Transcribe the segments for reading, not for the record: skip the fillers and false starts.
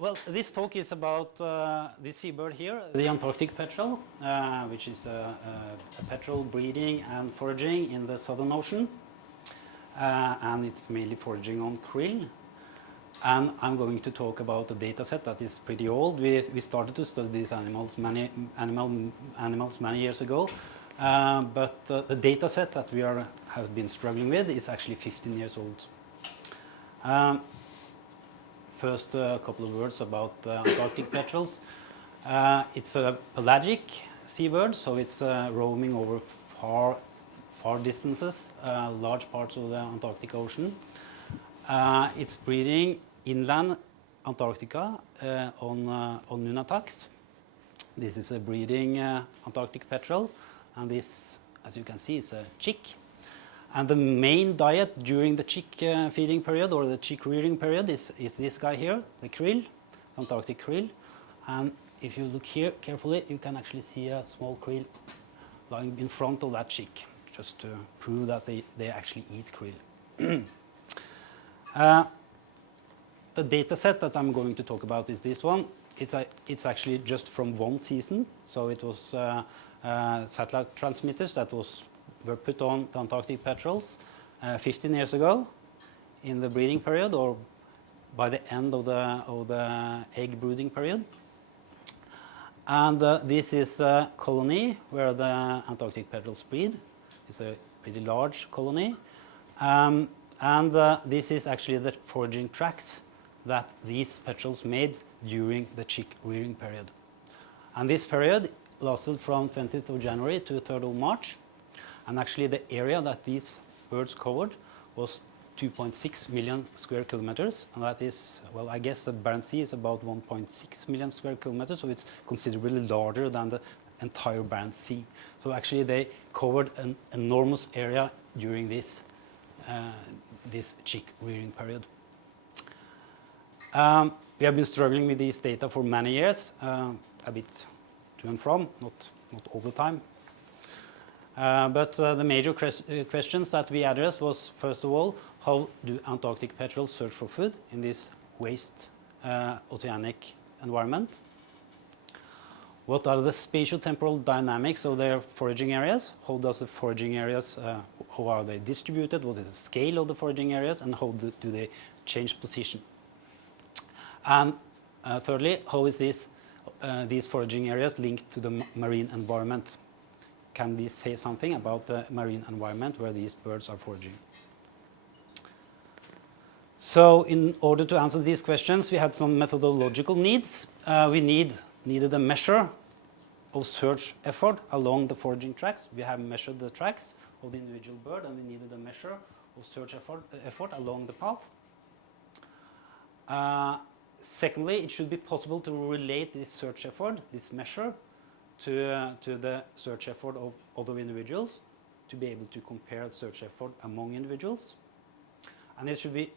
Well, this talk is about this seabird here, the Antarctic petrel, which is a petrel breeding and foraging in the Southern Ocean. And it's mainly foraging on krill. And I'm going to talk about a data set that is pretty old. We started to study these animals many years ago. But the data set that we have been struggling with is actually 15 years old. First, a couple of words about Antarctic petrels. It's a pelagic seabird, so it's roaming over far distances, large parts of the Antarctic Ocean. It's breeding inland Antarctica on nunataks. This is a breeding Antarctic petrel, and this, as you can see, is a chick. And the main diet during the chick feeding period or the chick rearing period is this guy here, the krill, Antarctic krill. And if you look here carefully, you can actually see a small krill lying in front of that chick, just to prove that they actually eat krill. The data set that I'm going to talk about is this one. It's actually just from one season. So it was satellite transmitters that were put on the Antarctic petrels 15 years ago in the breeding period or by the end of the egg brooding period. And this is a colony where the Antarctic petrels breed. It's a pretty large colony. And this is actually the foraging tracks that these petrels made during the chick rearing period. And this period lasted from 20th of January to 3rd of March. And actually the area that these birds covered was 2.6 million square kilometers. And that is, well, I guess the Barents Sea is about 1.6 million square kilometers, so it's considerably larger than the entire Barents Sea. So actually they covered an enormous area during this chick rearing period. We have been struggling with these data for many years, a bit to and from, not all the time. But the major questions that we addressed was, first of all, how do Antarctic petrels search for food in this waste oceanic environment? What are the spatio-temporal dynamics of their foraging areas? How does the foraging areas, how are they distributed? What is the scale of the foraging areas? And how do they change position? And thirdly, how is these foraging areas linked to the marine environment? Can these say something about the marine environment where these birds are foraging? So in order to answer these questions, we had some methodological needs. We needed a measure of search effort along the foraging tracks. We have measured the tracks of the individual bird, and we needed a measure of search effort along the path. Secondly, it should be possible to relate this search effort, this measure, to the search effort of other individuals, to be able to compare the search effort among individuals. And it should be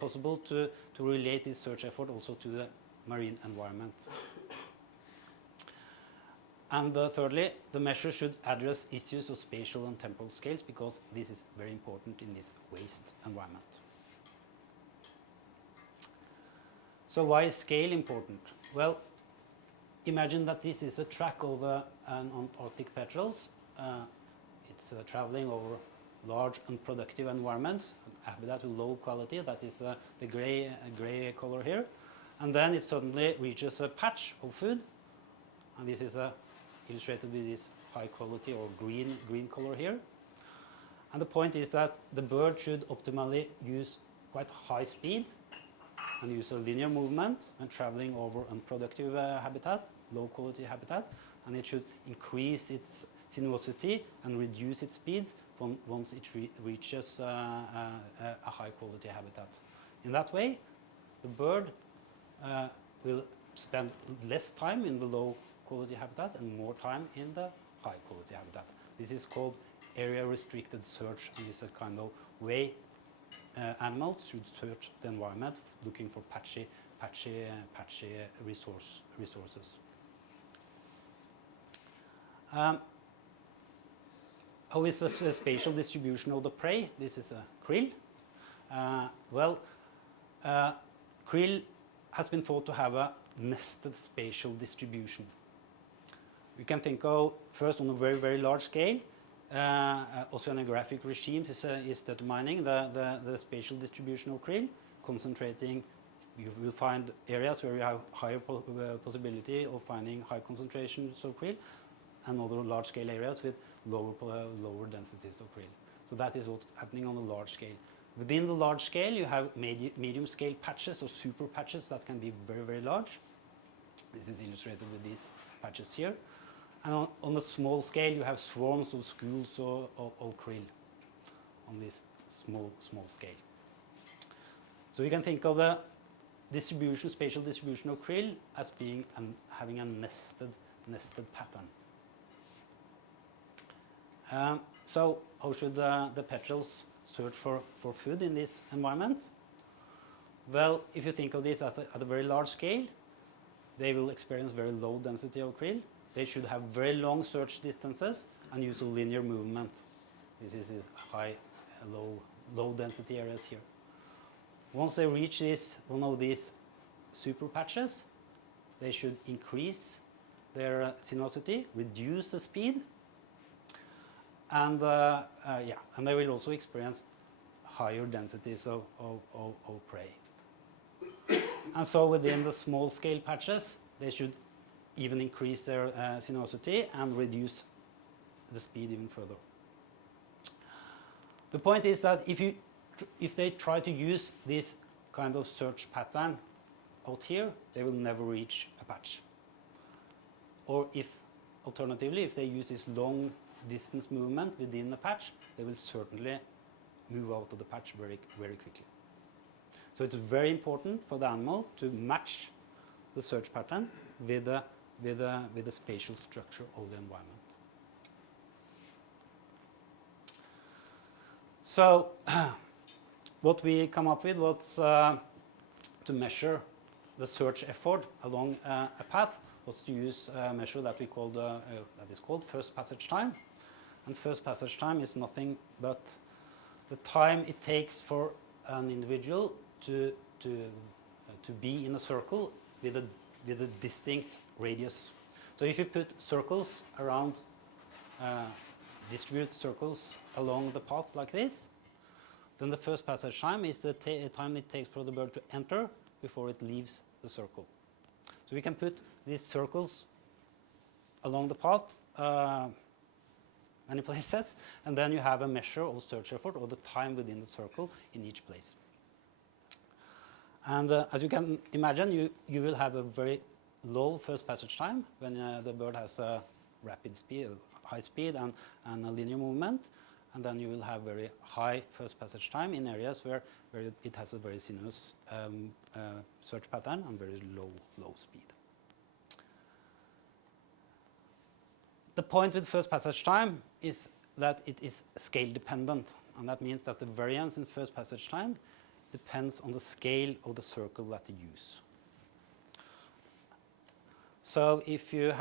possible to relate this search effort also to the marine environment. And thirdly, the measure should address issues of spatial and temporal scales, because this is very important in this waste environment. So why is scale important? Well, imagine that this is a track of an Antarctic petrels. It's traveling over large unproductive environments, a habitat with low quality, that is the gray color here. And then it suddenly reaches a patch of food, and this is illustrated with this high quality or green color here. And the point is that the bird should optimally use quite high speed and use a linear movement when traveling over unproductive habitat, low quality habitat, and it should increase its sinuosity and reduce its speeds once it reaches a high quality habitat. In that way, the bird will spend less time in the low quality habitat and more time in the high quality habitat. This is called area restricted search, and is a kind of way animals should search the environment looking for patchy resources. How is the spatial distribution of the prey? This is a krill. Krill has been thought to have a nested spatial distribution. We can think of first on a very, very large scale. Oceanographic regimes is determining the spatial distribution of krill, concentrating. You will find areas where you have higher possibility of finding high concentrations of krill, and other large-scale areas with lower densities of krill. So that is what's happening on a large scale. Within the large scale, you have medium-scale patches or super patches that can be very, very large. This is illustrated with these patches here. And on the small scale, you have swarms or schools of krill on this small scale. So you can think of the distribution, spatial distribution of krill as being having a nested pattern. So how should the petrels search for food in this environment? Well, if you think of this at a very large scale, they will experience very low density of krill. They should have very long search distances and use a linear movement. This is high, low density areas here. Once they reach one of these super patches, they should increase their sinuosity, reduce the speed, and they will also experience higher densities of prey. And so within the small scale patches, they should even increase their sinuosity and reduce the speed even further. The point is that if they try to use this kind of search pattern out here, they will never reach a patch. Or alternatively, if they use this long distance movement within the patch, they will certainly move out of the patch very, very quickly. So it's very important for the animal to match the search pattern with the spatial structure of the environment. So what we come up with was to measure the search effort along a path was to use a measure that is called first passage time. And first passage time is nothing but the time it takes for an individual to be in a circle with a distinct radius. So if you put circles around, distribute circles along the path like this, then the first passage time is the time it takes for the bird to enter before it leaves the circle. So we can put these circles along the path many places, and then you have a measure of search effort or the time within the circle in each place. And as you can imagine, you will have a very low first passage time when the bird has a rapid speed, high speed and a linear movement, and then you will have very high first passage time in areas where it has a very sinuous search pattern and very low speed. The point with first passage time is that it is scale dependent, and that means that the variance in first passage time depends on the scale of the circle that you use. So if you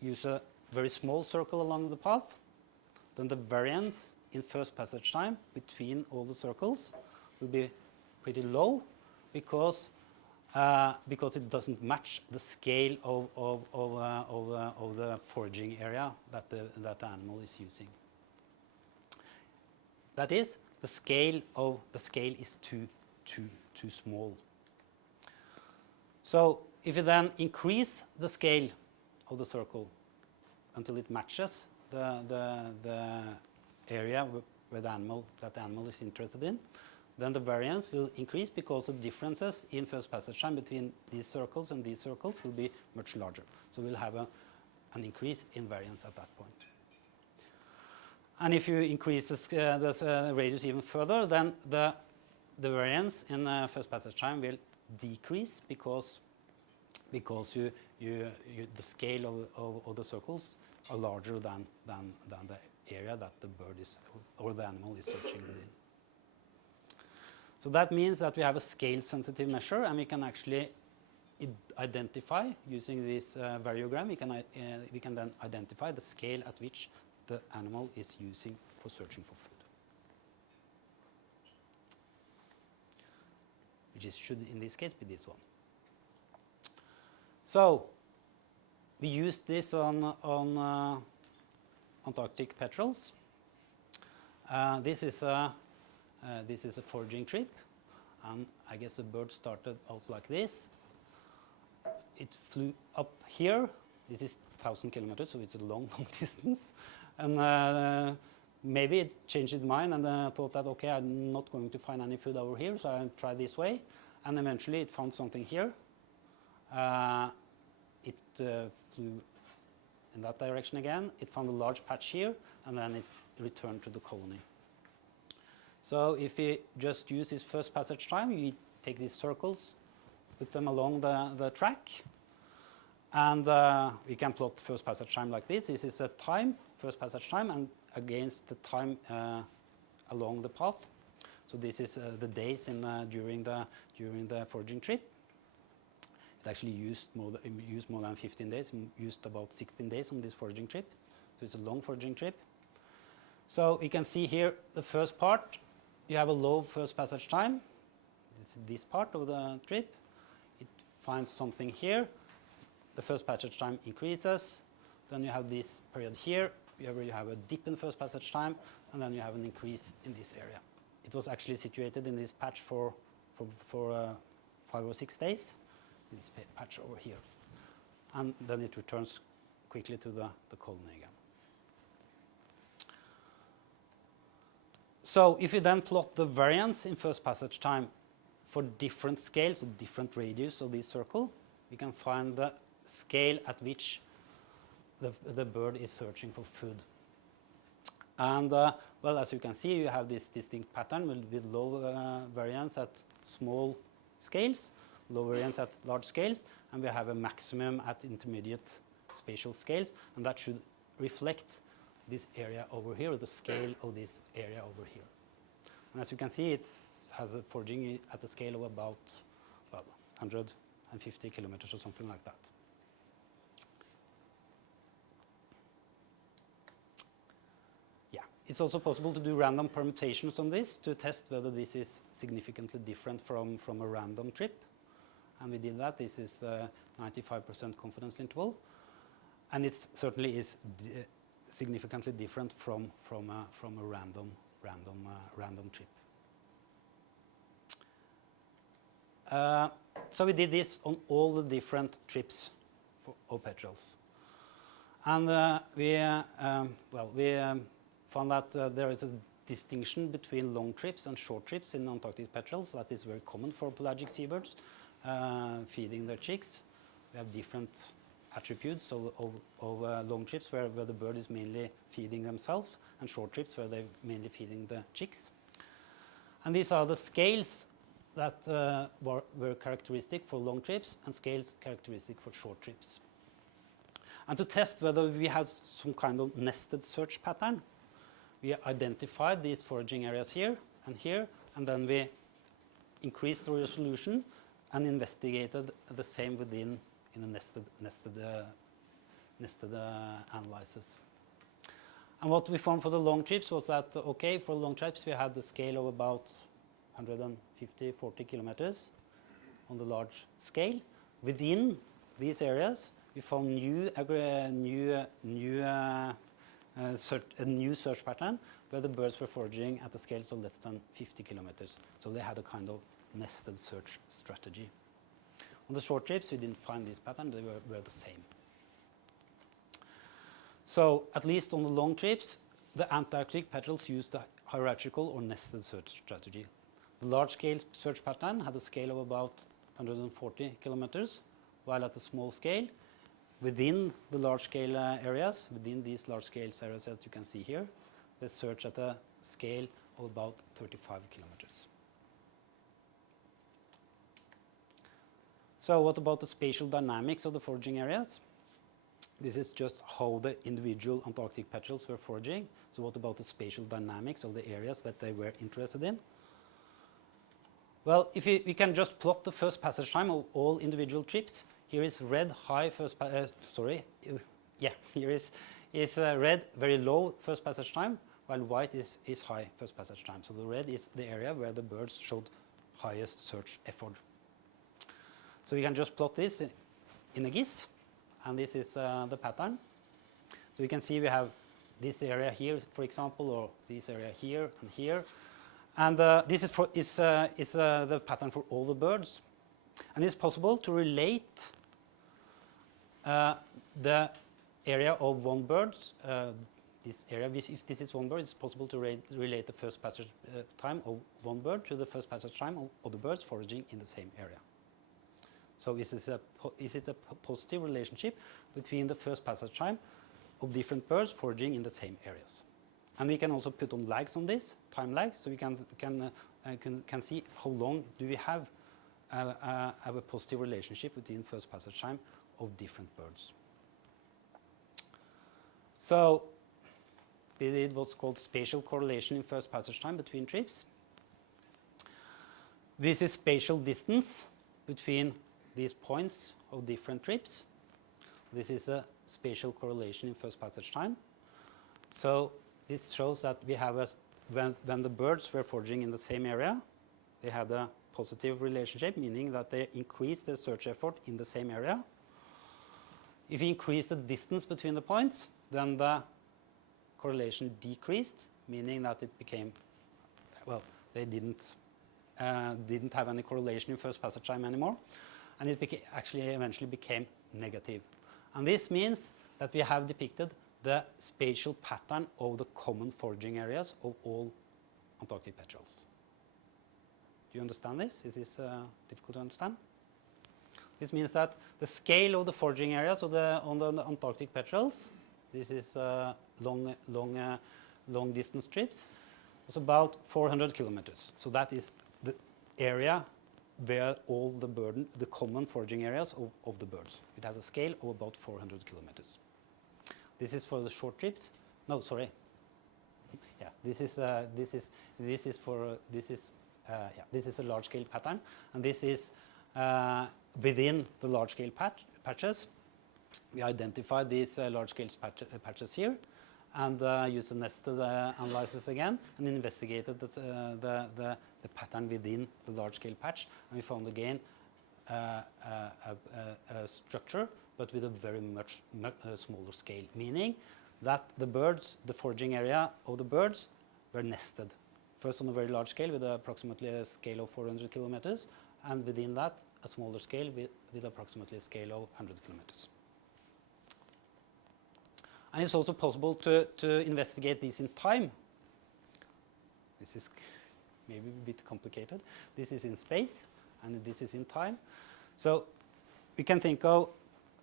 use a very small circle along the path, then the variance in first passage time between all the circles will be pretty low because it doesn't match the scale of the foraging area that the animal is using. That is, the scale is too small. So if you then increase the scale of the circle until it matches the area where the animal is interested in, then the variance will increase because the differences in first passage time between these circles and these circles will be much larger. So we'll have an increase in variance at that point. And if you increase the radius even further, then the variance in first passage time will decrease because the scale of the circles are larger than the area that the bird is or the animal is searching within. So that means that we have a scale-sensitive measure, and we can actually identify using this variogram. We can then identify the scale at which the animal is using for searching for food, which should in this case be this one. So we used this on Antarctic petrels. This is a foraging trip, and I guess the bird started out like this. It flew up here. This is 1,000 kilometers, so it's a long, long distance. And maybe it changed its mind and thought that, okay, I'm not going to find any food over here, so I'll try this way. And eventually it found something here. It flew in that direction again. It found a large patch here, and then it returned to the colony. So if we just use this first passage time, we take these circles, put them along the track, and we can plot first passage time like this. This is a time, first passage time, and against the time along the path. So this is the days during the foraging trip. It actually used more than 15 days, used about 16 days on this foraging trip. So it's a long foraging trip. So we can see here the first part. You have a low first passage time. This part of the trip. It finds something here. The first passage time increases. Then you have this period here. Where you have a dip in first passage time, and then you have an increase in this area. It was actually situated in this patch for 5 or 6 days. This patch over here, and then it returns quickly to the colony again. So if you then plot the variance in first passage time for different scales or different radius of this circle, we can find the scale at which the bird is searching for food. And well, as you can see, you have this distinct pattern with low variance at small scales, low variance at large scales, and we have a maximum at intermediate spatial scales, and that should reflect this area over here, or the scale of this area over here. And as you can see, it has a foraging at a scale of about 150 kilometers or something like that. Yeah, it's also possible to do random permutations on this to test whether this is significantly different from a random trip. And we did that. This is a 95% confidence interval, and it certainly is significantly different from a random trip. So we did this on all the different trips of petrels, and we found that there is a distinction between long trips and short trips in Antarctic petrels. That is very common for pelagic seabirds feeding their chicks. We have different attributes of long trips where the bird is mainly feeding themselves, and short trips where they're mainly feeding the chicks. And these are the scales that were characteristic for long trips and scales characteristic for short trips. And to test whether we have some kind of nested search pattern, we identified these foraging areas here, and then we increased the resolution and investigated the same within in a nested analysis. And what we found for the long trips was that, okay, for long trips we had the scale of about 150-40 kilometers on the large scale. Within these areas, we found a new search pattern where the birds were foraging at the scales of less than 50 kilometers. So they had a kind of nested search strategy. On the short trips, we didn't find this pattern. They were the same. So at least on the long trips, the Antarctic petrels used a hierarchical or nested search strategy. The large-scale search pattern had a scale of about 140 kilometers, while at the small scale, within the large-scale areas, within these large-scale areas that you can see here, they search at a scale of about 35 kilometers. So what about the spatial dynamics of the foraging areas? This is just how the individual Antarctic petrels were foraging. So what about the spatial dynamics of the areas that they were interested in? Well, if we can just plot the first passage time of all individual trips. Here is red high first, here is red very low first passage time, while white is high first passage time. So the red is the area where the birds showed highest search effort. So we can just plot this in a GIS, and this is the pattern. So you can see we have this area here, for example, or this area here and here. And this is the pattern for all the birds. And it's possible to relate the area of one bird, this area, if this is one bird, it's possible to relate the first passage time of one bird to the first passage time of the birds foraging in the same area. So is it a positive relationship between the first passage time of different birds foraging in the same areas? And we can also put on lags on this, time lags, so we can see how long do we have a positive relationship between first passage time of different birds. So we did what's called spatial correlation in first passage time between trips. This is spatial distance between these points of different trips. This is a spatial correlation in first passage time. So this shows that we have when the birds were foraging in the same area, they had a positive relationship, meaning that they increased their search effort in the same area. If you increase the distance between the points, then the correlation decreased, meaning that it became, well, they didn't have any correlation in first passage time anymore, and it actually eventually became negative. And this means that we have depicted the spatial pattern of the common foraging areas of all Antarctic petrels. Do you understand this? Is this difficult to understand? This means that the scale of the foraging areas on the Antarctic petrels, this is long distance trips, was about 400 kilometers. So that is the area where all the common foraging areas of the birds. It has a scale of about 400 kilometers. This is for the short trips. No, sorry. Yeah, this is a large scale pattern, and this is within the large scale patches. We identified these large scale patches here, and used the nested analysis again, and investigated the pattern within the large scale patch, and we found again a structure, but with a very much smaller scale, meaning that the foraging area of the birds were nested. First on a very large scale with approximately a scale of 400 kilometers, and within that a smaller scale with approximately a scale of 100 kilometers. And it's also possible to investigate these in time. This is maybe a bit complicated. This is in space, and this is in time. So we can think of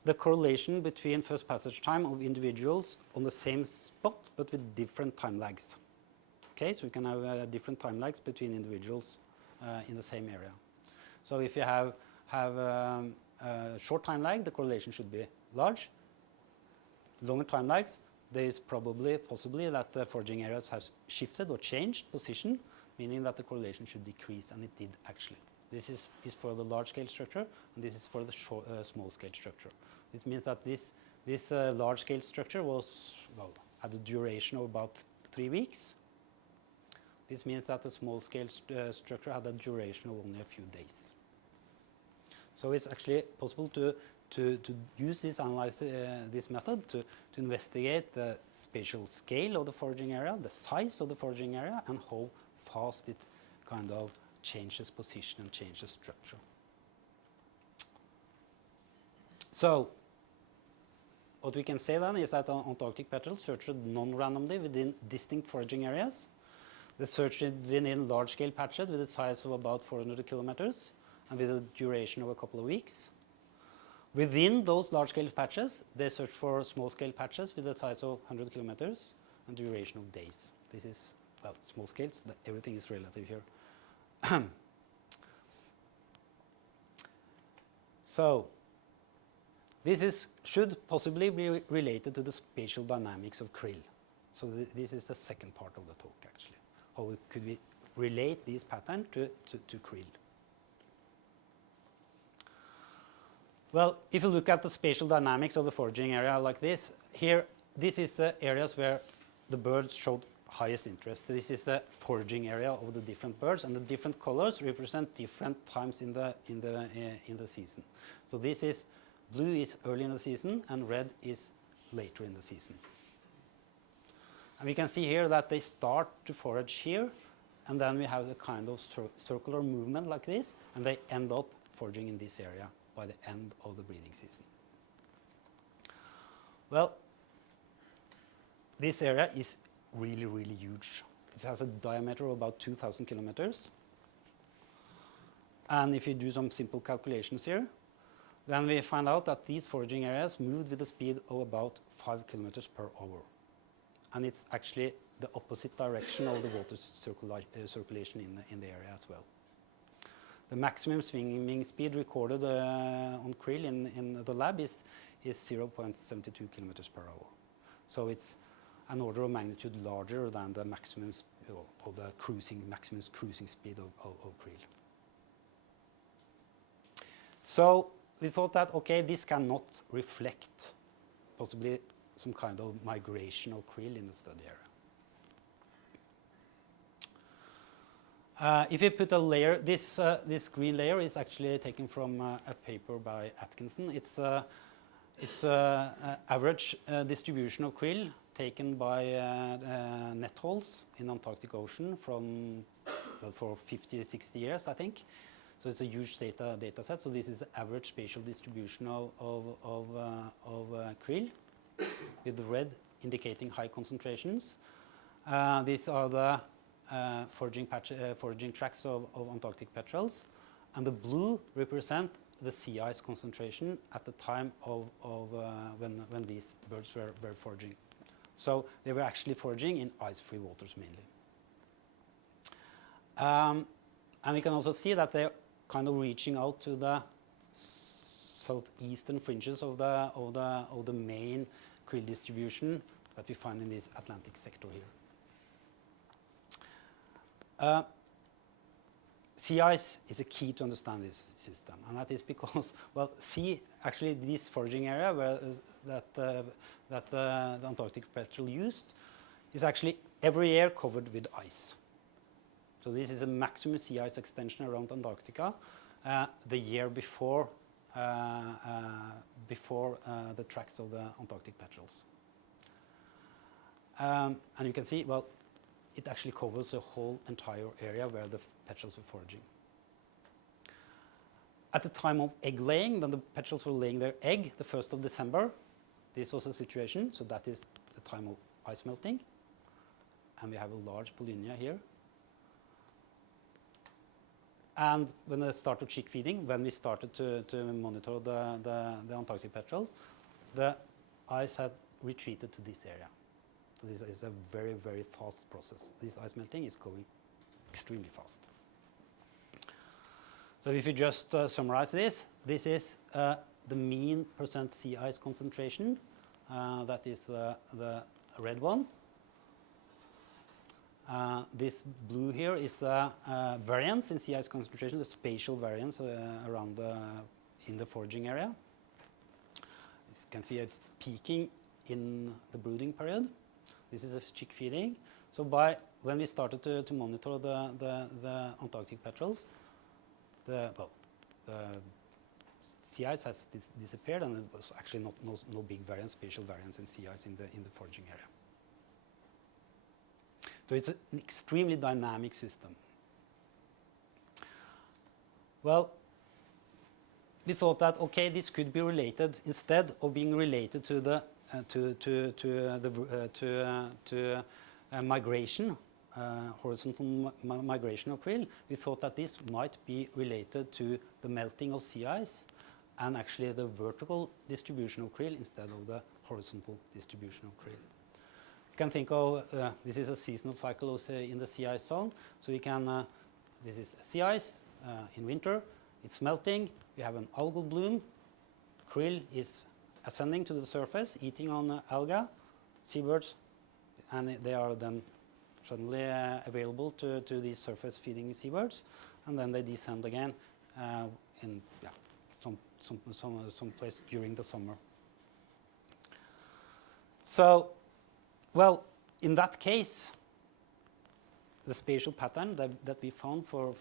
the correlation between first passage time of individuals on the same spot, but with different time lags. Okay, so we can have different time lags between individuals in the same area. So if you have a short time lag, the correlation should be large. Longer time lags, there is possibly that the foraging areas have shifted or changed position, meaning that the correlation should decrease, and it did actually. This is for the large scale structure, and this is for the small scale structure. This means that this large scale structure had a duration of about 3 weeks. This means that the small scale structure had a duration of only a few days. So it's actually possible to use this this method to investigate the spatial scale of the foraging area, the size of the foraging area, and how fast it kind of changes position and changes structure. So what we can say then is that Antarctic petrels searched non-randomly within distinct foraging areas. They searched within large-scale patches with a size of about 400 kilometers and with a duration of a couple of weeks. Within those large-scale patches, they searched for small-scale patches with a size of 100 kilometers and duration of days. This is, well, small scales, everything is relative here. So this should possibly be related to the spatial dynamics of krill. So this is the second part of the talk, actually. How could we relate this pattern to krill? Well, if you look at the spatial dynamics of the foraging area like this, here, this is the areas where the birds showed highest interest. This is the foraging area of the different birds, and the different colors represent different times in the season. So this is blue is early in the season and red is later in the season. And we can see here that they start to forage here, and then we have a kind of circular movement like this, and they end up foraging in this area by the end of the breeding season. Well, this area is really, really huge. It has a diameter of about 2,000 kilometers. And if you do some simple calculations here, then we find out that these foraging areas moved with a speed of about 5 kilometers per hour. And it's actually the opposite direction of the water circulation in the area as well. The maximum swimming speed recorded on krill in the lab is 0.72 kilometers per hour. So it's an order of magnitude larger than the maximum of the maximum cruising speed of krill. So we thought that, okay, this cannot reflect possibly some kind of migration of krill in the study area. If you put a layer, this green layer is actually taken from a paper by Atkinson. It's average distribution of krill taken by net holes in Antarctic Ocean from for 50, 60 years, I think. So it's a huge data set. So this is the average spatial distribution of krill, with the red indicating high concentrations. These are the foraging tracks of Antarctic petrels, and the blue represent the sea ice concentration at the time of when these birds were foraging. So they were actually foraging in ice-free waters mainly. And we can also see that they're kind of reaching out to the southeastern fringes of the main krill distribution that we find in this Atlantic sector here. Sea ice is a key to understand this system, and that is because, well, actually this foraging area where that the Antarctic petrel used is actually every year covered with ice. So this is a maximum sea ice extension around Antarctica the year before the tracks of the Antarctic petrels. And you can see, well, it actually covers the whole entire area where the petrels were foraging. At the time of egg laying, when the petrels were laying their egg, the 1st of December, this was the situation. So that is the time of ice melting. And we have a large polynya here. And when they started chick feeding, when we started to monitor the Antarctic petrels, the ice had retreated to this area. So this is a very, very fast process. This ice melting is going extremely fast. So if you just summarize this is the mean percent sea ice concentration. That is the red one. This blue here is the variance in sea ice concentration, the spatial variance around in the foraging area. As you can see, it's peaking in the brooding period. This is a chick feeding. So when we started to monitor the Antarctic petrels, the sea ice has disappeared, and it was actually no big variance, spatial variance in sea ice in the foraging area. So it's an extremely dynamic system. Well, we thought that, okay, this could be related, instead of being related to the migration, horizontal migration of krill, we thought that this might be related to the melting of sea ice and actually the vertical distribution of krill instead of the horizontal distribution of krill. You can think of this is a seasonal cycle in the sea ice zone. So we can this is sea ice in winter. It's melting. We have an algal bloom. Krill is ascending to the surface, eating on alga, seabirds, and they are then suddenly available to these surface feeding seabirds, and then they descend again in some place during the summer. So, well, in that case, the spatial pattern that we found for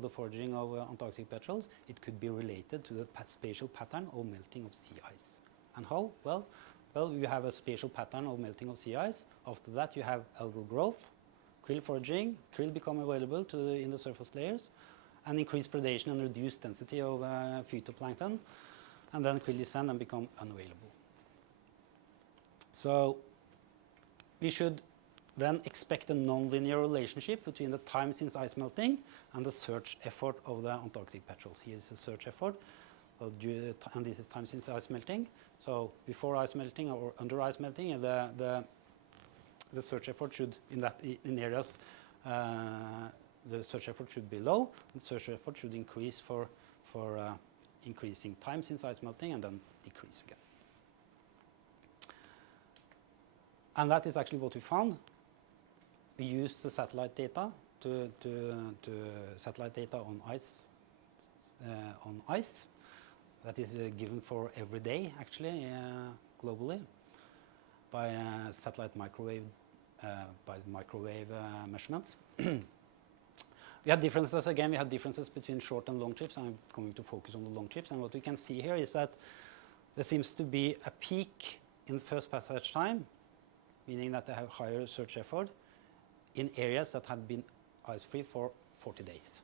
the foraging of Antarctic petrels, it could be related to the spatial pattern of melting of sea ice. And how? Well, you have a spatial pattern of melting of sea ice. After that, you have algal growth, krill foraging, krill become available in the surface layers, and increased predation and reduced density of phytoplankton, and then krill descend and become unavailable. So we should then expect a nonlinear relationship between the time since ice melting and the search effort of the Antarctic petrels. Here is the search effort, and this is time since ice melting. So before ice melting or under ice melting, the search effort should, in areas, the search effort should be low, and search effort should increase for increasing time since ice melting and then decrease again. And that is actually what we found. We used the satellite data to satellite data on ice. That is given for every day, actually, globally, by satellite microwave measurements. We had differences again. We had differences between short and long trips. I'm going to focus on the long trips. And what we can see here is that there seems to be a peak in first passage time, meaning that they have higher search effort in areas that had been ice-free for 40 days,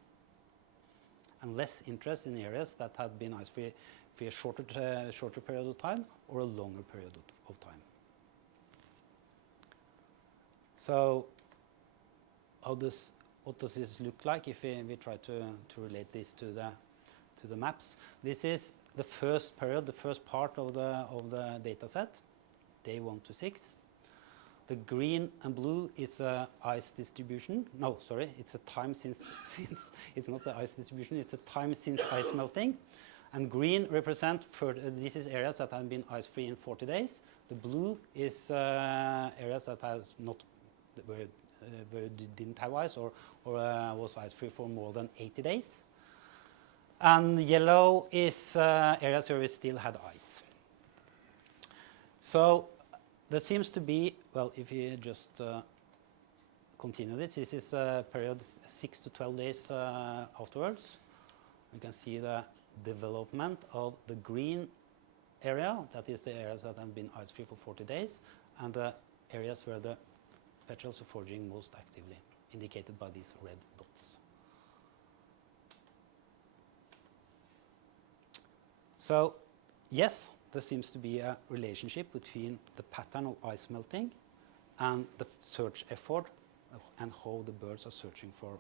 and less interest in areas that had been ice-free for a shorter period of time or a longer period of time. So what does this look like if we try to relate this to the maps? This is the first period, the first part of the data set, day 1 to 6. The green and blue is ice distribution. No, sorry, it's a time since it's not the ice distribution, it's a time since ice melting. And green represent this is areas that have been ice-free in 40 days. The blue is areas that has not where didn't have ice or was ice-free for more than 80 days. And yellow is areas where we still had ice. So there seems to be, well, if you just continue this is a period 6 to 12 days afterwards. You can see the development of the green area, that is the areas that have been ice-free for 40 days, and the areas where the petrels are foraging most actively, indicated by these red dots. So, yes, there seems to be a relationship between the pattern of ice melting and the search effort and how the birds are searching for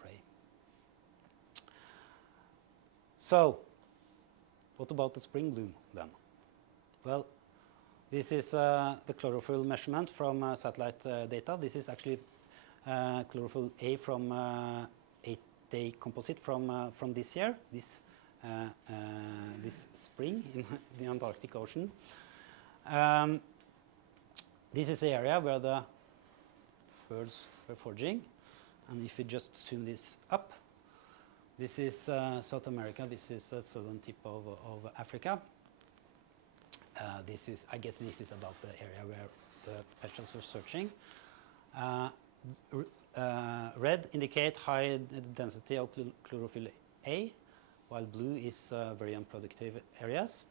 prey. So, what about the spring bloom then? Well, this is the chlorophyll measurement from satellite data. This is actually chlorophyll A from 8-day composite from this year. This spring in the Antarctic Ocean. This is the area where the birds were foraging, and if you just zoom this up, this is South America. This is the southern tip of Africa. I guess this is about the area where the petrels were searching. Red indicate high density of chlorophyll A, while blue is very unproductive areas.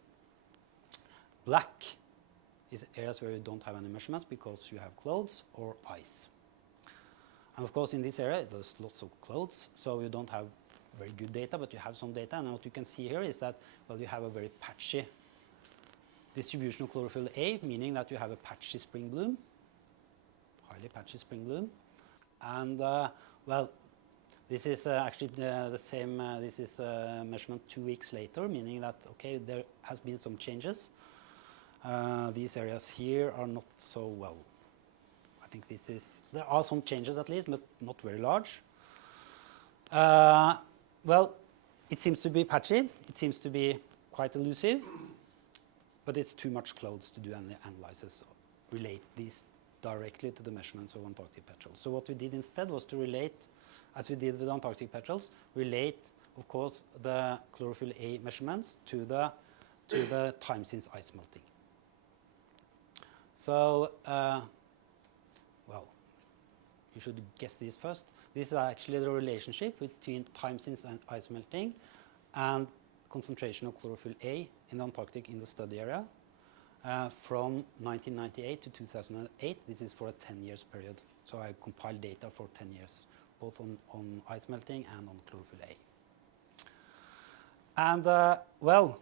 Black is areas where you don't have any measurements because you have clouds or ice. And of course, in this area, there's lots of clouds, so you don't have very good data, but you have some data. And what you can see here is that, well, you have a very patchy distribution of chlorophyll A, meaning that you have a patchy spring bloom, highly patchy spring bloom. And, well, this is actually the same, this is measurement 2 weeks later, meaning that, okay, there has been some changes. These areas here are not so well. I think there are some changes at least, but not very large. Well, it seems to be patchy. It seems to be quite elusive, but it's too much clouds to do any analysis, relate these directly to the measurements of Antarctic petrels. So what we did instead was to relate, as we did with Antarctic petrels, relate, of course, the chlorophyll A measurements to the time since ice melting. So you should guess this first. This is actually the relationship between time since ice melting and concentration of chlorophyll A in the Antarctic in the study area from 1998 to 2008. This is for a 10 years period. So I compiled data for 10 years, both on ice melting and on chlorophyll A. And well,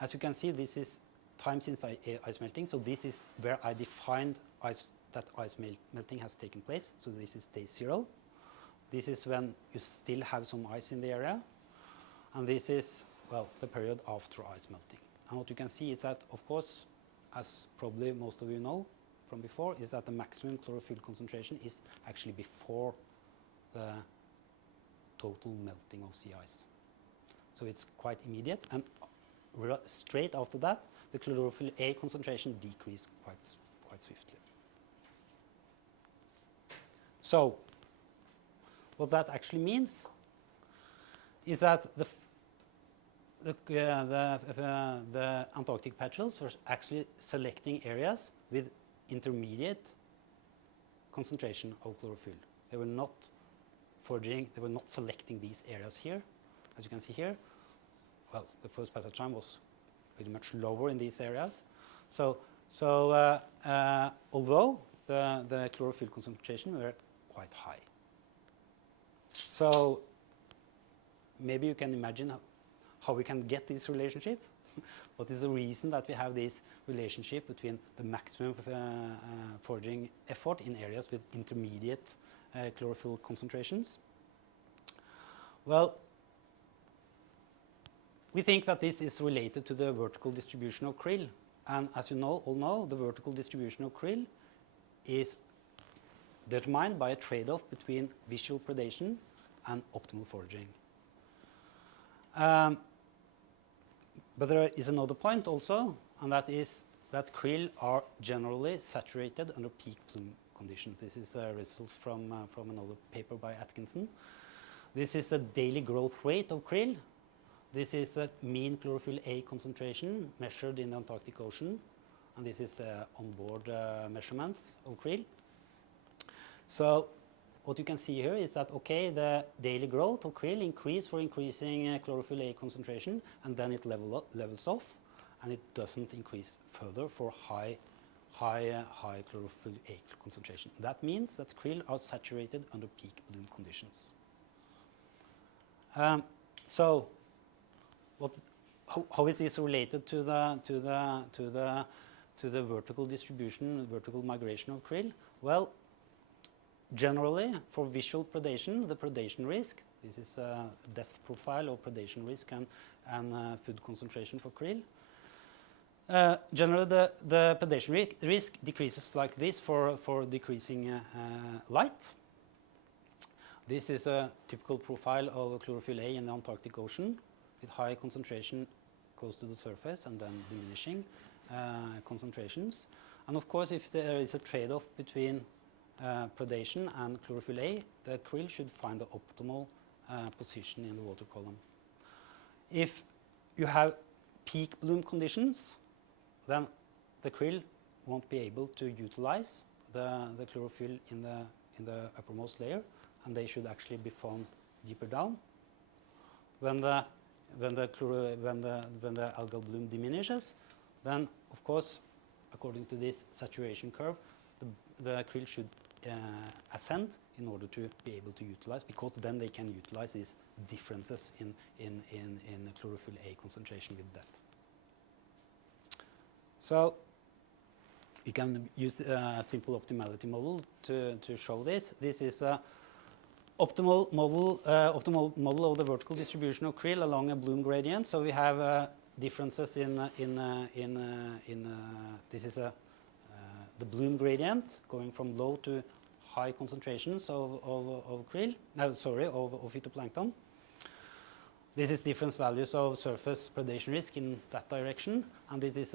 as you can see, this is time since ice melting. So this is where I defined that ice melting has taken place. So this is day 0. This is when you still have some ice in the area. And this is, well, the period after ice melting. And what you can see is that, of course, as probably most of you know from before, is that the maximum chlorophyll concentration is actually before the total melting of sea ice. So it's quite immediate. And straight after that, the chlorophyll A concentration decreased quite swiftly. So what that actually means is that the Antarctic petrels were actually selecting areas with intermediate concentration of chlorophyll. They were not foraging, they were not selecting these areas here. As you can see here, well, the first passage time was pretty much lower in these areas. So although the chlorophyll concentration were quite high. So maybe you can imagine how we can get this relationship. What is the reason that we have this relationship between the maximum foraging effort in areas with intermediate chlorophyll concentrations? Well, we think that this is related to the vertical distribution of krill. And as you all know, the vertical distribution of krill is determined by a trade-off between visual predation and optimal foraging. But there is another point also, and that is that krill are generally saturated under peak plume conditions. This is results from another paper by Atkinson. This is a daily growth rate of krill. This is a mean chlorophyll A concentration measured in the Antarctic Ocean, and this is onboard measurements of krill. So what you can see here is that, okay, the daily growth of krill increase for increasing chlorophyll A concentration, and then it levels off, and it doesn't increase further for high chlorophyll A concentration. That means that krill are saturated under peak bloom conditions. So how is this related to the vertical distribution, vertical migration of krill? Well, generally, for visual predation, the predation risk, this is a depth profile of predation risk and food concentration for krill. Generally, the predation risk decreases like this for decreasing light. This is a typical profile of chlorophyll A in the Antarctic Ocean with high concentration close to the surface and then diminishing concentrations. And of course, if there is a trade-off between predation and chlorophyll A, the krill should find the optimal position in the water column. If you have peak bloom conditions, then the krill won't be able to utilize the chlorophyll in the uppermost layer, and they should actually be found deeper down. When the algal bloom diminishes, then of course, according to this saturation curve, the krill should ascend in order to be able to utilize, because then they can utilize these differences in chlorophyll A concentration with depth. So we can use a simple optimality model to show this. This is a optimal model of the vertical distribution of krill along a bloom gradient. So we have differences this is the bloom gradient going from low to high concentrations of krill, of phytoplankton. This is difference values of surface predation risk in that direction, and this is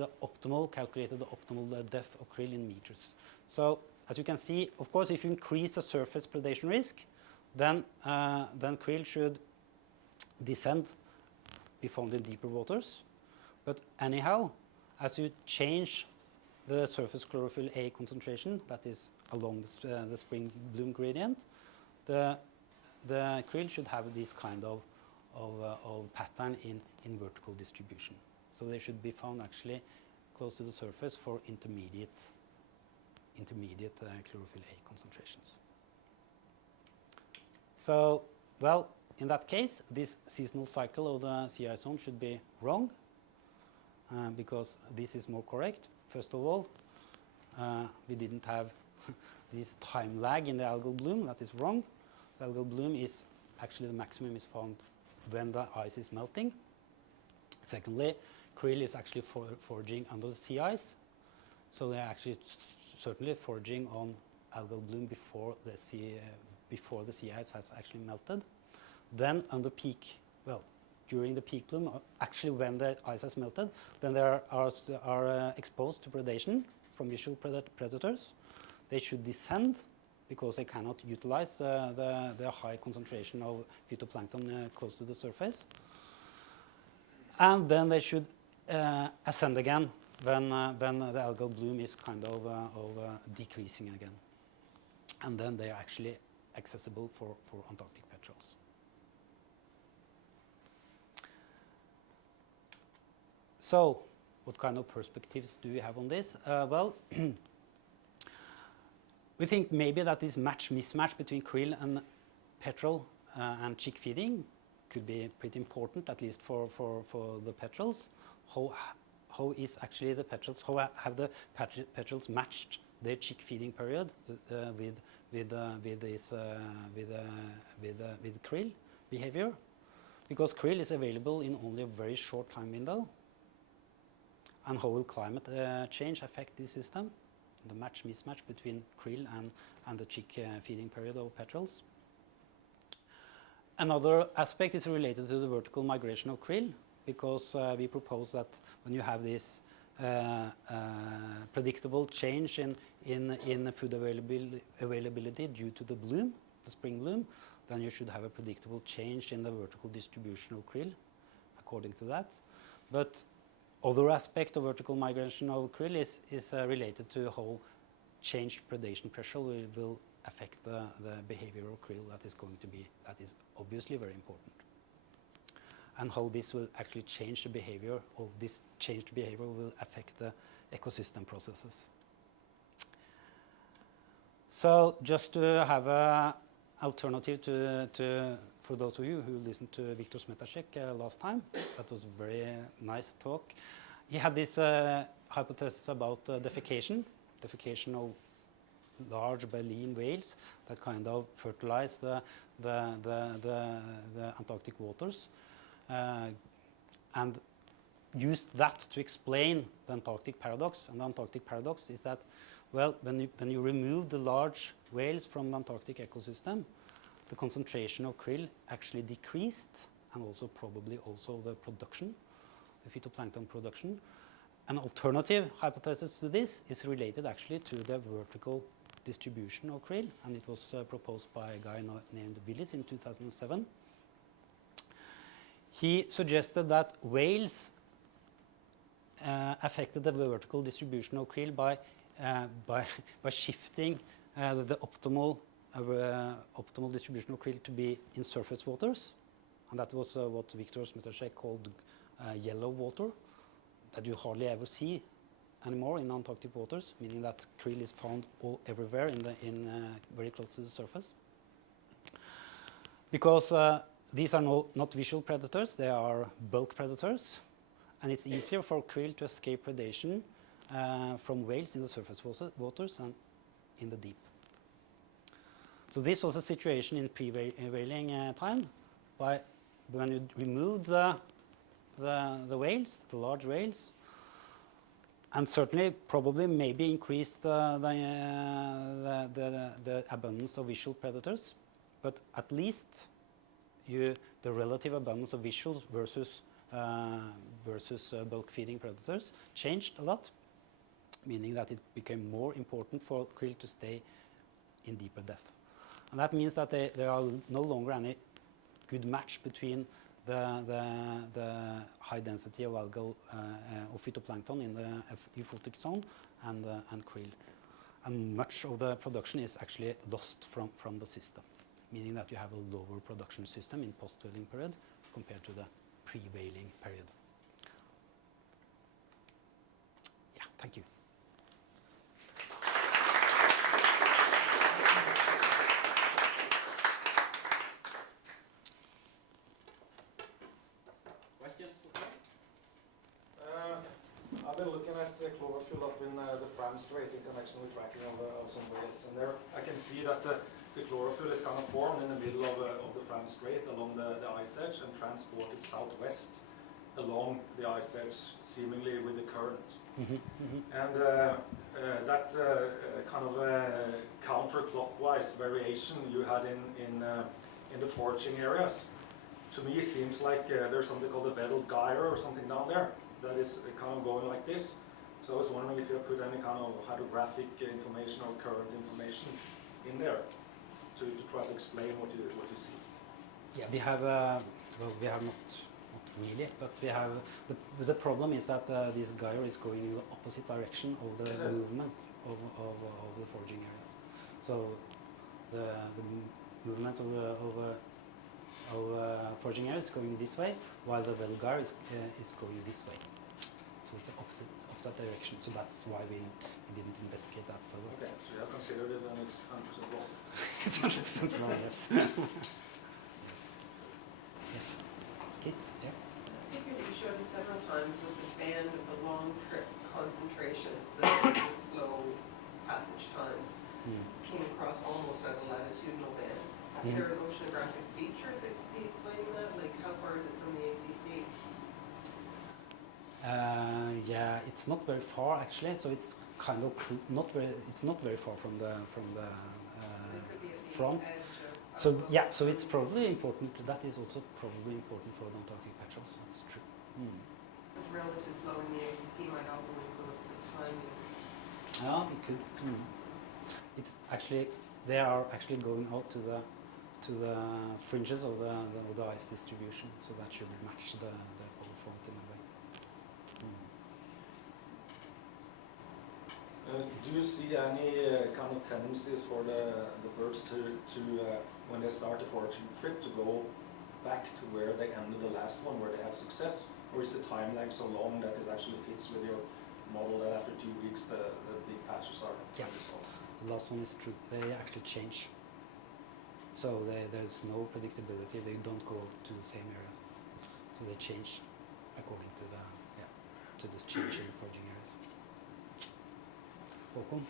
calculated the optimal depth of krill in meters. So as you can see, of course, if you increase the surface predation risk, then krill should descend, be found in deeper waters. But anyhow, as you change the surface chlorophyll A concentration, that is along the spring bloom gradient, the krill should have this kind of pattern in vertical distribution. So they should be found actually close to the surface for intermediate chlorophyll A concentrations. So, well, in that case, this seasonal cycle of the sea ice zone should be wrong, because this is more correct. First of all, we didn't have this time lag in the algal bloom. That is wrong. The algal bloom is actually, the maximum is found when the ice is melting. Secondly, krill is actually foraging under the sea ice, so they're actually certainly foraging on algal bloom before the sea ice has actually melted. Then on the peak, well, during the peak bloom, actually when the ice has melted, then they are exposed to predation from visual predators. They should descend because they cannot utilize the high concentration of phytoplankton close to the surface. And then they should ascend again when the algal bloom is kind of decreasing again. And then they are actually accessible for Antarctic petrels. So, what kind of perspectives do we have on this? Well, we think maybe that this mismatch between krill and petrel and chick feeding could be pretty important, at least for the petrels. How is actually the petrels? How have the petrels matched their chick feeding period with krill behavior? Because krill is available in only a very short time window. And how will climate change affect this system? The mismatch between krill and the chick feeding period of petrels. Another aspect is related to the vertical migration of krill, because we propose that when you have this predictable change in food availability due to the bloom, the spring bloom, then you should have a predictable change in the vertical distribution of krill according to that. But other aspect of vertical migration of krill is related to how changed predation pressure will affect the behavior of krill. That is obviously very important. And how this will actually change the behavior, or this changed behavior will affect the ecosystem processes. So just to have an alternative for those of you who listened to Viktor Smetacek last time, that was a very nice talk. He had this hypothesis about defecation of large baleen whales that kind of fertilize the Antarctic waters, and used that to explain the Antarctic paradox. And the Antarctic paradox is that, well, when you remove the large whales from the Antarctic ecosystem, the concentration of krill actually decreased, and also probably also the production, the phytoplankton production. An alternative hypothesis to this is related actually to the vertical distribution of krill, and it was proposed by a guy named Willis in 2007. He suggested that whales affected the vertical distribution of krill by shifting the optimal distribution of krill to be in surface waters, and that was what Viktor Smetacek called yellow water, that you hardly ever see anymore in Antarctic waters, meaning that krill is found everywhere very close to the surface. Because these are not visual predators, they are bulk predators, and it's easier for krill to escape predation from whales in the surface waters and in the deep. So this was a situation in pre-whaling time, when you remove the whales, the large whales, and certainly probably maybe increase the abundance of visual predators, but at least the relative abundance of visuals versus bulk feeding predators changed a lot, meaning that it became more important for krill to stay in deeper depth. And that means that there are no longer any good match between the high density of algal or phytoplankton in the euphotic zone and krill. and much of the production is actually lost from the system, meaning that you have a lower production system in post-whaling period compared to the pre-whaling period. Yeah, thank you. I've been looking at chlorophyll up in the Fram Strait in connection with tracking of some whales, and there I can see that the chlorophyll is kind of formed in the middle of the Fram Strait along the ice edge and transported southwest along the ice edge, seemingly with the current. And that kind of counterclockwise variation you had in the foraging areas, to me seems like there's something called the Weddell gyre or something down there that is kind of going like this. So I was wondering if you put any kind of hydrographic information or current information in there to try to explain what you see. Yeah, we have well, we have not really, but we have the problem is that this gyre is going in the opposite direction of the movement of the foraging areas. So the movement of foraging areas is going this way, while the Weddell gyre is going this way. So it's opposite direction. So that's why we didn't investigate that further. Okay, so you have considered it and it's 100% wrong. It's 100% wrong, yes. Yes. Kit? Yeah. I think you showed us several times with the band of the long trip concentrations, the slow passage times came across almost at a latitudinal band. Is there an oceanographic feature that could be explaining that? Like, how far is it from the ACC? Yeah, it's not very far actually. So it's kind of it's not very far from the front. So yeah, so it's probably important. That is also probably important for the Antarctic petrels. That's true. This relative flow in the ACC might also influence the timing. Yeah, it could. It's actually they are actually going out to the fringes of the ice distribution, so that should match the polar front in a way. Do you see any kind of tendencies for the birds to when they start a foraging trip to go back to where they ended the last one, where they had success? Or is the time lag so long that it actually fits with your model that after 2 weeks the big patches are dissolved? The last one is true. They actually change. So there's no predictability. They don't go to the same areas. So they change according to the change in foraging areas. Welcome.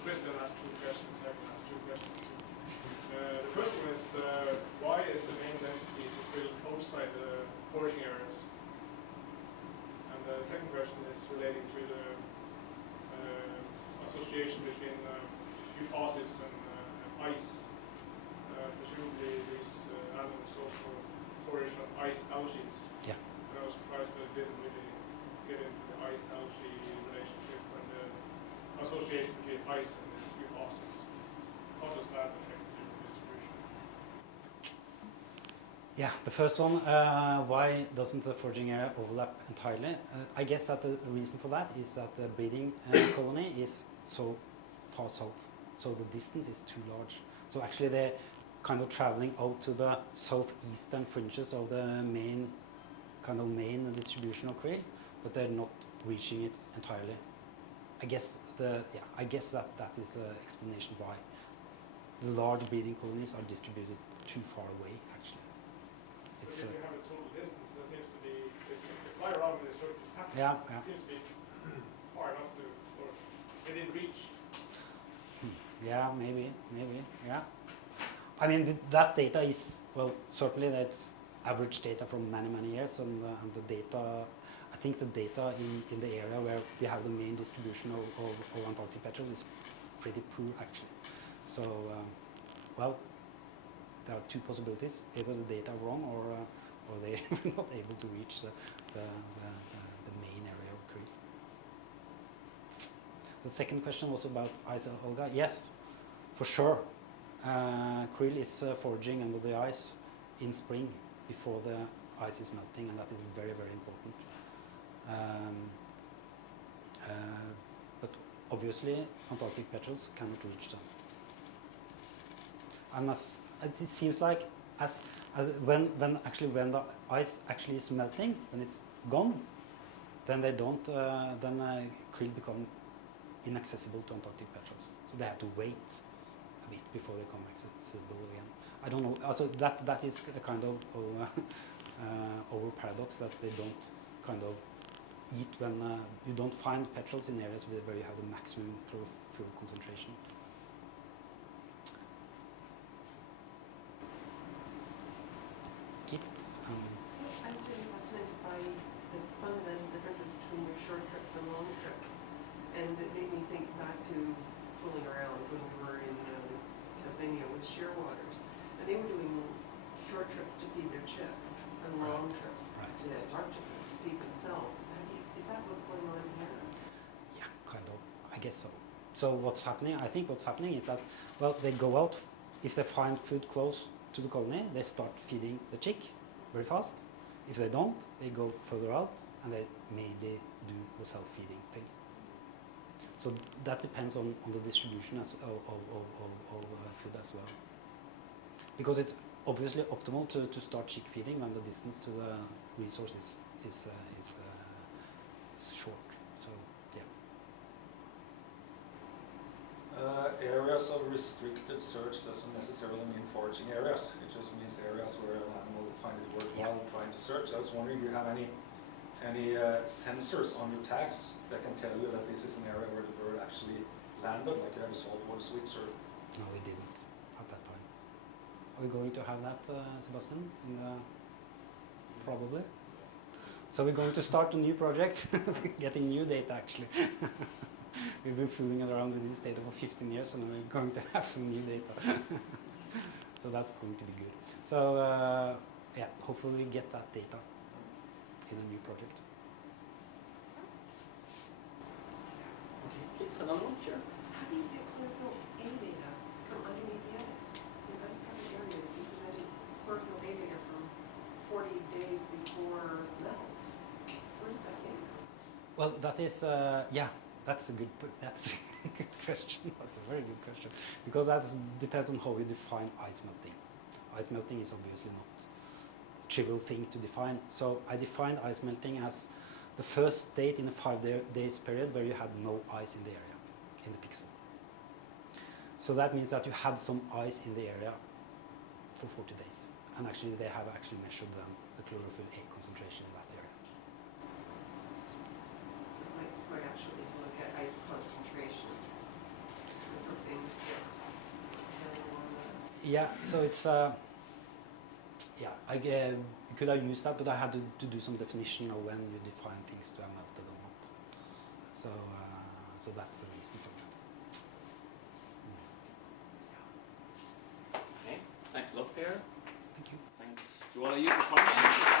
Christian asked 2 questions, I can ask 2 questions too. The first one is, why is the main density to krill outside the foraging areas? And the second question is relating to the association between euphausids and ice. Presumably these animals also forage on ice algae. Yeah. And I was surprised that it didn't really get into the ice-algae relationship and the association between ice and euphausids. How does that affect the distribution? Yeah, the first one, why doesn't the foraging area overlap entirely? I guess that the reason for that is that the breeding colony is so far south, so the distance is too large. So actually they're kind of traveling out to the southeastern fringes of the main distribution of krill, but they're not reaching it entirely. I guess that is the explanation why the large breeding colonies are distributed too far away. Actually, it's if you have a total distance, there seems to be they fly around with a certain pattern. Yeah. It seems to be far enough to, or within reach. Yeah, maybe, yeah. I mean, that data is, well, certainly that's average data from many years, and the data, I think the data in the area where we have the main distribution of Antarctic petrels is pretty poor, actually. So, well, there are 2 possibilities. Either the data are wrong, or they were not able to reach the main area of krill. The second question was about ice alga. Yes, for sure. Krill is foraging under the ice in spring before the ice is melting, and that is very important. But obviously Antarctic petrels cannot reach them. And it seems like as when the ice actually is melting, when it's gone, then they don't krill become inaccessible to Antarctic petrels. So they have to wait a bit before they become accessible again. I don't know. Also, that is a kind of over paradox that they don't kind of eat when you don't find petrels in areas where you have the maximum chlorophyll concentration. I was really fascinated by the fundamental differences between your short trips and long trips, and it made me think back to fooling around when we were in Tasmania with shearwaters, and they were doing short trips to feed their chicks and long trips to Antarctica to feed themselves. Is that what's going on here? Yeah, kind of. I guess so. So what's happening? I think what's happening is that, well, they go out. If they find food close to the colony, they start feeding the chick very fast. If they don't, they go further out and they maybe do the self-feeding thing. So that depends on the distribution of food as well. Because it's obviously optimal to start chick feeding when the distance to the resource is short. So yeah. Areas of restricted search doesn't necessarily mean foraging areas. It just means areas where an animal will find it worthwhile trying to search. I was wondering, do you have any sensors on your tags that can tell you that this is an area where the bird actually landed, like you have a saltwater switch? Or no, we didn't at that time. Are we going to have that, Sebastian? Probably. So we're going to start a new project, getting new data actually. We've been fooling around with this data for 15 years, and we're going to have some new data. So that's going to be good. So yeah, hopefully we get that data in a new project. Okay, phenomenal, sure. How do you get chlorophyll A data from underneath the ice? In ice covered areas, you presented chlorophyll A data from 40 days before melt. Where does that came from? Well, that is, yeah, that's a good question. That's a very good question. Because that depends on how you define ice melting. Ice melting is obviously not a trivial thing to define. So I defined ice melting as the first state in a 5 days period where you had no ice in the area, in the pixel. So that means that you had some ice in the area for 40 days. And actually they have actually measured the chlorophyll A concentration in that area. So like smart actually to look at ice concentrations or something to get handle on that. Yeah, so it's, yeah, you could have used that, but I had to do some definition of when you define things to have melted or not. So, so that's the reason for that. Okay, thanks a lot, Per. Thank you. Thanks to all of you for coming.